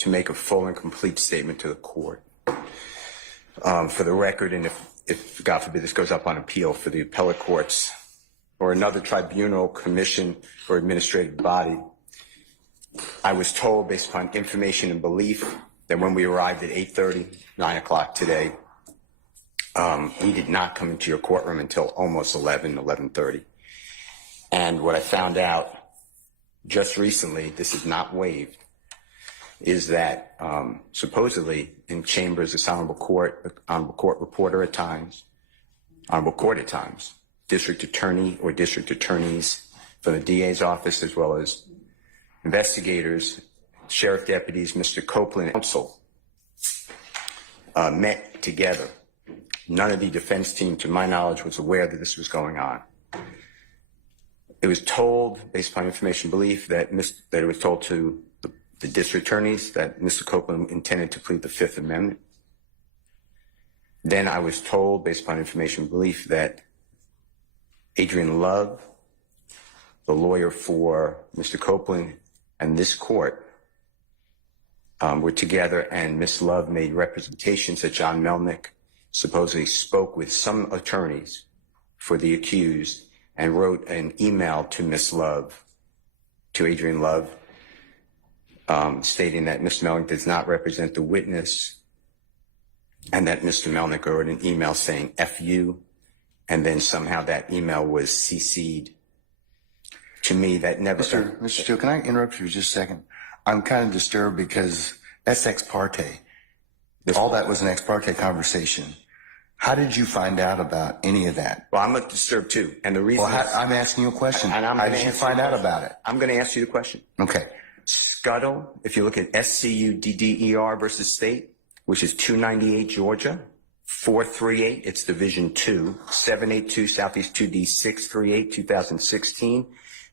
to make a full and complete statement to the court. For the record, and if God forbid this goes up on appeal for the appellate courts or another tribunal, commission, or administrative body, I was told, based upon information and belief, that when we arrived at 8:30, 9 o'clock today, we did not come into your courtroom until almost 11:30. And what I found out just recently, this is not waived, is that supposedly in chambers, this honorable court reporter at times, honorable court at times, district attorney or district attorneys from the DA's office, as well as investigators, sheriff deputies, Mr. Copeland, counsel, met together. None of the defense team, to my knowledge, was aware that this was going on. It was told, based upon information belief, that it was told to the district attorneys that Mr. Copeland intended to plead the Fifth Amendment. Then I was told, based upon information belief, that Adrian Love, the lawyer for Mr. Copeland, and this court were together, and Ms. Love made representations that John Melnick supposedly spoke with some attorneys for the accused and wrote an email to Ms. Love, to Adrian Love, stating that Mr. Melnick does not represent the witness, and that Mr. Melnick wrote an email saying F you, and then somehow that email was CC'd to me. That never... Mr. Steele, can I interrupt you for just a second? I'm kind of disturbed because that's ex parte. All that was an ex parte conversation. How did you find out about any of that? Well, I'm disturbed too. And the reason I'm asking you a question. How did you find out about it? I'm going to ask you the question. Okay. Scuttle, if you look at SCUDDER versus State, which is 298 Georgia, 438, it's Division 2, 782 Southeast 2D 638, 2016.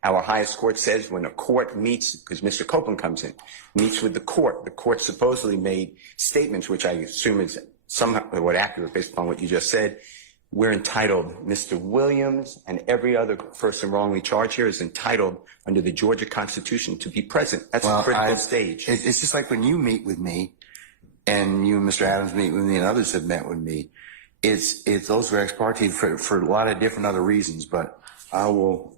Our highest court says when a court meets, because Mr. Copeland comes in, meets with the court supposedly made statements, which I assume is somewhat accurate based upon what you just said. We're entitled, Mr. Williams and every other person wrongly charged here is entitled under the Georgia Constitution to be present. That's a critical stage. It's just like when you meet with me and you and Mr. Adams meet with me and others have met with me. It's those are ex parte for a lot of different other reasons, but I will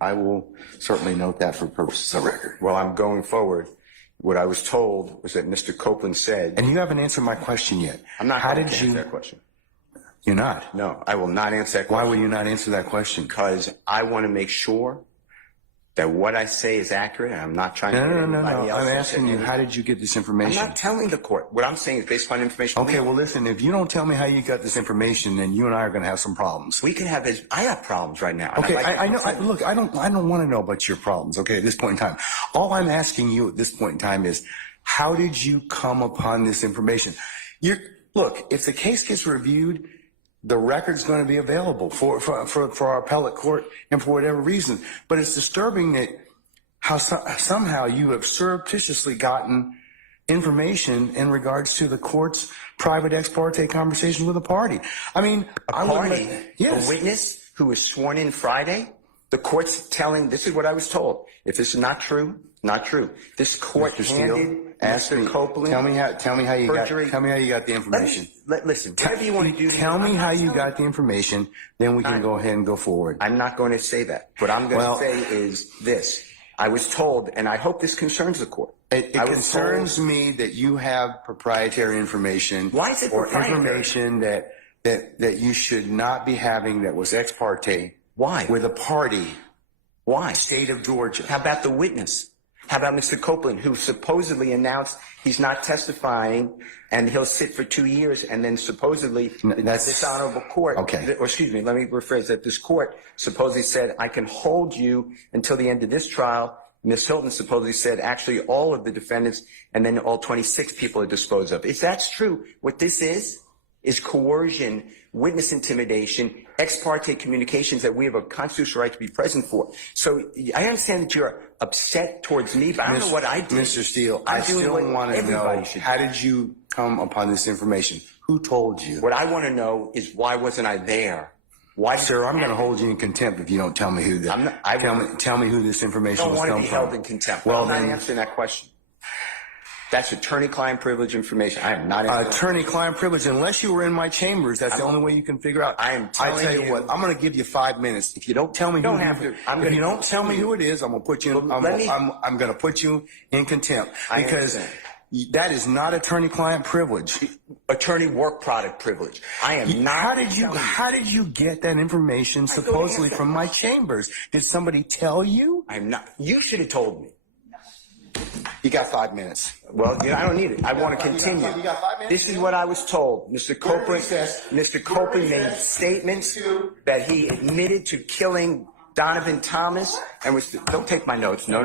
certainly note that for purposes of record. Well, I'm going forward. What I was told was that Mr. Copeland said... And you haven't answered my question yet. I'm not going to answer that question. You're not? No, I will not answer that question. Why will you not answer that question? Because I want to make sure that what I say is accurate, and I'm not trying to... No. I'm asking you, how did you get this information? I'm not telling the court. What I'm saying is based upon information... Okay, well, listen, if you don't tell me how you got this information, then you and I are going to have some problems. We can have... I have problems right now. Okay, I know. Look, I don't want to know about your problems, okay, at this point in time. All I'm asking you at this point in time is, how did you come upon this information? Look, if the case gets reviewed, the record's going to be available for our appellate court and for whatever reason. But it's disturbing that how somehow you have surreptitiously gotten information in regards to the court's private ex parte conversation with a party. I mean, a witness who was sworn in Friday, the court's telling, this is what I was told. If this is not true, not true. This court handed Mr. Copeland. Tell me how you got the information. Listen, whatever you want to do. Tell me how you got the information, then we can go ahead and go forward. I'm not going to say that. What I'm going to say is this. I was told, and I hope this concerns the court. It concerns me that you have proprietary information. Why is it proprietary? Or information that you should not be having that was ex parte. Why? With a party. Why? State of Georgia. How about the witness? How about Mr. Copeland, who supposedly announced he's not testifying and he'll sit for 2 years, and then supposedly this honorable court, or excuse me, let me rephrase that, this court supposedly said, I can hold you until the end of this trial. Ms. Hilton supposedly said, actually, all of the defendants and then all 26 people are disposed of. If that's true, what this is coercion, witness intimidation, ex parte communications that we have a constitutional right to be present for. So I understand that you're upset towards me, but I don't know what I did. Mr. Steele, I still want to know, how did you come upon this information? Who told you? What I want to know is, why wasn't I there? Why, sir, I'm going to hold you in contempt if you don't tell me who tell me who this information was coming from. I don't want to be held in contempt. Well, I'm not answering that question. That's attorney-client privilege information. I am not. Attorney-client privilege, unless you were in my chambers, that's the only way you can figure out. I am telling tell you you- what, I'm going to give you 5 minutes. If you don't tell me, don't who have you- to. I'm if gonna- you don't tell me who it is, I'm going to put you. Well, let me- I'm going to put you in contempt I because understand. that is not attorney-client privilege. Attorney work product privilege. I am not. How did you get that information supposedly from my chambers? Did somebody tell you? I'm not. You should have told me. You got 5 minutes. Well, I don't need it. I want to continue. you got 5 minutes? This is what I was told. Mr. Copeland, recess. Mr. Copeland made statements that he admitted to killing Donovan Thomas and was. Don't take my notes. No.